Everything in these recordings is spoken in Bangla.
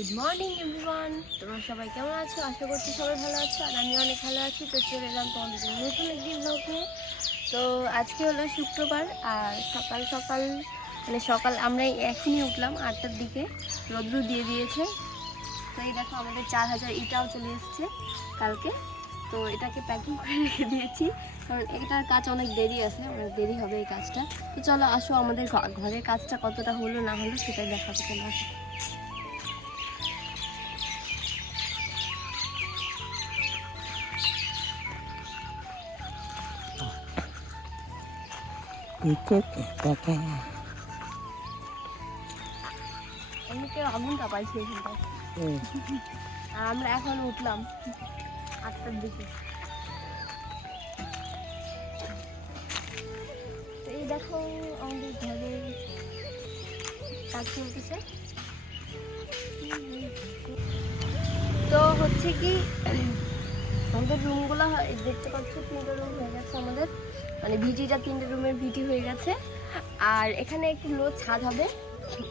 গুড মর্নিং এভরিওয়ান তোমরা সবাই কেমন আছো? আশা করছি সবাই ভালো আছো, আর আমি অনেক ভালো আছি। তো চলে এলাম তোমাদের নতুন একদিন ব্লগ নিয়ে। তো আজকে হলো শুক্রবার, আর সকাল সকাল মানে সকাল আমরা এখনই উঠলাম আটটার দিকে। রৌদ্র দিয়ে দিয়েছে। তো এই দেখো আমাদের চার হাজার ইটাও চলে এসছে কালকে। তো এটাকে প্যাকিং করে রেখে দিয়েছি। কারণ এটার কাজ অনেক দেরি আছে, অনেক দেরি হবে এই কাজটা। তো চলো আসো আমাদের ঘরের কাজটা কতটা হলো না হলো সেটাই দেখাতে চলে আসো পিকক দেখা। অনেকের আমনটা আমরা এখন উঠলাম আটটার দিকে। এই দেখো আমাদের তো হচ্ছে কি আমাদের রুমগুলো দেখতে পাচ্ছ, তিনটে রুম হয়ে গেছে আমাদের। মানে ভিটিটা তিনটে রুমের ভিটি হয়ে গেছে। আর এখানে একটু লো ছাদ হবে।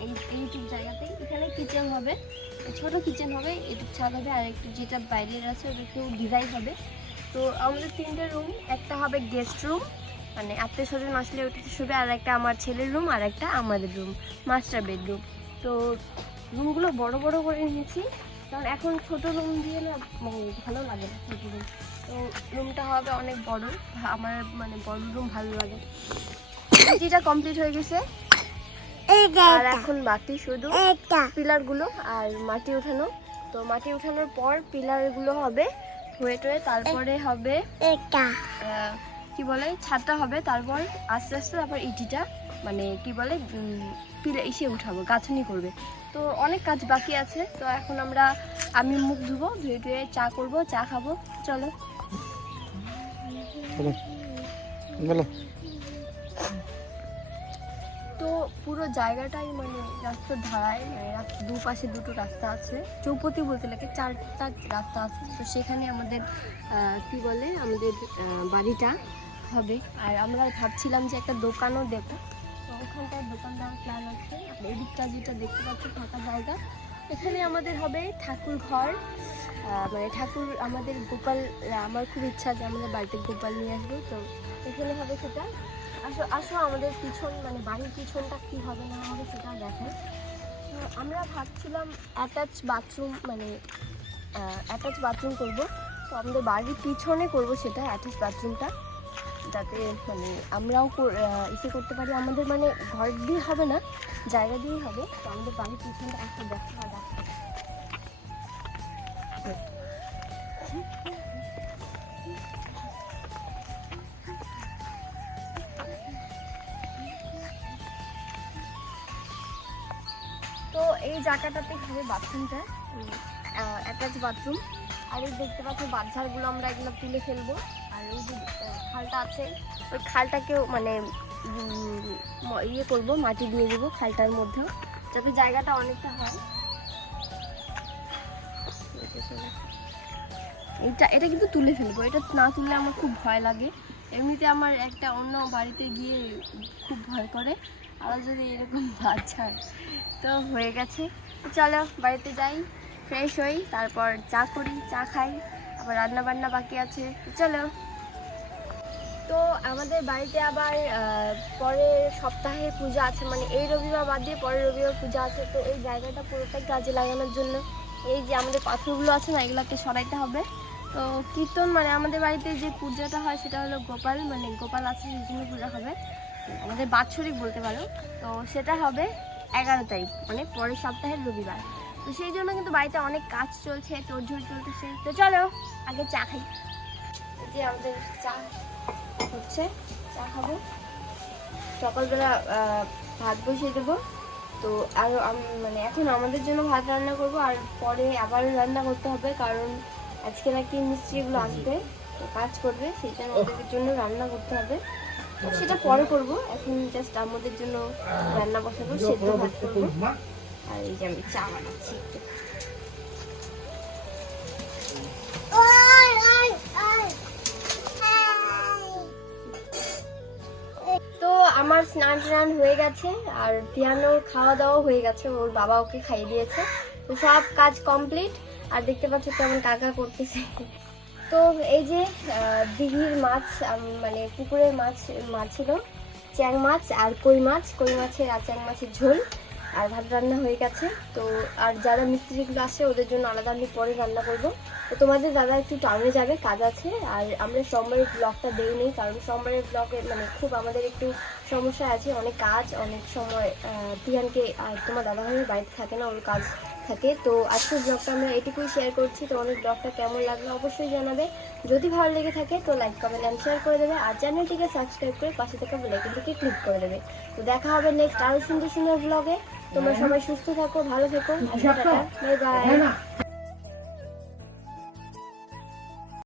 এই এইটুক জায়গাতেই। এখানে কিচেন হবে। ছোট কিচেন হবে এটুক ছাদ হবে। আর একটু যেটা বাইরের আছে, ওটা একটু ডিজাইন হবে। তো আমাদের তিনটে রুম, একটা হবে গেস্ট রুম মানে আত্মীয় স্বজন আসলে ওটাতে শুবে, আর একটা আমার ছেলের রুম, আর একটা আমাদের রুম মাস্টার বেডরুম তো রুমগুলো বড় বড় করে নিয়েছি। কারণ এখন ছোট রুম দিয়ে না মানে ভালো লাগে না ছোট রুম তো রুমটা হবে অনেক বড় আমার মানে বড় রুম ভালো লাগে। যেটা কমপ্লিট হয়ে গেছে। আর এখন বাকি শুধু পিলারগুলো আর মাটি উঠানো। তো মাটি উঠানোর পর পিলারগুলো হবে হয়ে টয়ে তারপরে হবে কি বলে ছাদটা হবে। তারপর আস্তে আস্তে তারপর ইটিটা মানে কি বলে পিলে এসে উঠাবো গাঁথনি করবে। তো অনেক কাজ বাকি আছে তো এখন আমরা আমি মুখ ধুবো ধুয়ে ধুয়ে চা করব চা খাব চলো। তো পুরো জায়গাটাই মানে রাস্তার ধারায় মানে দুপাশে দুটো রাস্তা আছে। চৌপতি বলতে লাগে চারটা রাস্তা আছে। তো সেখানে আমাদের কি বলে আমাদের বাড়িটা হবে। আর আমরা ভাবছিলাম যে একটা দোকানও দেবো। তো ওখানটায় দোকান দেওয়ার প্ল্যান আছে এদিকটা যেটা দেখতে পাচ্ছি ফাঁকা জায়গা। এখানে আমাদের হবে ঠাকুর ঘর। মানে ঠাকুর আমাদের গোপাল, আমার খুব ইচ্ছা যে আমাদের বাড়িতে গোপাল নিয়ে আসব। তো এখানে হবে সেটা। আসো আসো আমাদের পিছন মানে বাড়ির পিছনটা কি হবে না হবে সেটা দেখো আমরা ভাবছিলাম অ্যাটাচ বাথরুম মানে অ্যাটাচ বাথরুম করব। তো আমাদের বাড়ির পিছনে করব সেটা অ্যাটাচ বাথরুমটা যাতে মানে আমরাও ইসে করতে পারি। আমাদের মানে ঘর দিয়ে হবে না, জায়গা দিয়েই হবে। তো আমাদের বাড়ির পিছনটা একটা দেখো তো এই জায়গাটাতে হবে বাথরুমটা অ্যাটাচ বাথরুম আর এই দেখতে পাচ্ছ বাচ্চাগুলো, আমরা এগুলো তুলে ফেলব। আর ওই খালটা আছে, ওই খালটাকেও মানে ইয়ে করব, মাটি দিয়ে দেবো খালটার মধ্যেও যাতে জায়গাটা অনেকটা হয়। এটা এটা কিন্তু তুলে ফেলব, এটা না তুললে আমার খুব ভয় লাগে। এমনিতে আমার একটা অন্য বাড়িতে গিয়ে খুব ভয় করে আর যদি এরকম বাচ্চা তো হয়ে গেছে। চলো, বাড়িতে যাই ফ্রেশ হই, তারপর চা করি, চা খাই, আবার রান্না বান্না বাকি আছে, তো চলো। তো আমাদের বাড়িতে আবার পরের সপ্তাহে পূজা আছে মানে এই রবিবার বাদ দিয়ে পরের রবিবার পূজা আছে, তো এই জায়গাটা পুরোটাই কাজে লাগানোর জন্য। এই যে আমাদের পাথরগুলো আছে না, এগুলোকে সরাইতে হবে। তো কীর্তন মানে আমাদের বাড়িতে যে পূজাটা হয় সেটা হলো গোপাল মানে গোপাল আছে সেই জন্য পূজা হবে। আমাদের বাৎসরিক বলতে পারো। তো সেটা হবে এগারো তারিখ মানে পরের সপ্তাহের রবিবার। তো সেই জন্য কিন্তু বাড়িতে অনেক কাজ চলছে তোর তোড়ঝোড় চলতেছে। তো চলো, আগে চা খাই। যে আমাদের চা। হচ্ছে চা খাব। সকালবেলা ভাত বসিয়ে দেবো। তো আর মানে এখন আমাদের জন্য ভাত রান্না করব আর পরে আবার রান্না করতে হবে কারণ আজকে নাকি মিস্ত্রিগুলো আসবে তো কাজ করবে সেই জন্য ওদের জন্য রান্না করতে হবে। সেটা পরে করব এখন জাস্ট আমাদের জন্য রান্না বসাবো সেদ্ধ ভাত করব। আর এই যে আমি চা বানাচ্ছি। একটু আমার স্নান টান হয়ে গেছে, আর তিয়ানোর খাওয়া দাওয়া হয়ে গেছে, ওর বাবা ওকে খাইয়ে দিয়েছে। তো সব কাজ কমপ্লিট, আর দেখতে পাচ্ছ কেমন কাকা করতেছে। তো এই যে দিঘির মাছ মানে পুকুরের মাছ মাছ ছিল, চ্যাং মাছ আর কই মাছ, কই মাছের আর চ্যাং মাছের ঝোল, আর ভাত রান্না হয়ে গেছে। তো, আর যারা মিস্ত্রিগুলো আসে, ওদের জন্য আলাদা আমি পরে রান্না করব। তো তোমাদের দাদা একটু টাউনে যাবে, কাজ আছে, আর আমরা সোমবারের ব্লগটা দেই নেই, কারণ সোমবারের ব্লগে মানে খুব আমাদের একটু সমস্যা আছে অনেক কাজ অনেক সময় তিয়ানকে আর তোমার দাদা ভাইয়ের বাড়িতে থাকে না ওর কাজ থাকে। তো আজকের ব্লগটা আমরা এটুকুই শেয়ার করছি। তো অনেক ব্লগটা কেমন লাগল অবশ্যই জানাবে। যদি ভালো লেগে থাকে তো লাইক কমেন্ট অ্যান্ড শেয়ার করে দেবে। আর চ্যানেলটিকে সাবস্ক্রাইব করে পাশে থাকা বেলাইকনটিকে ক্লিক করে দেবে। তো দেখা হবে নেক্সট আরও সুন্দর সুন্দর ব্লগে তোমরা সবাই সুস্থ থাকো ভালো থেকো। Bye bye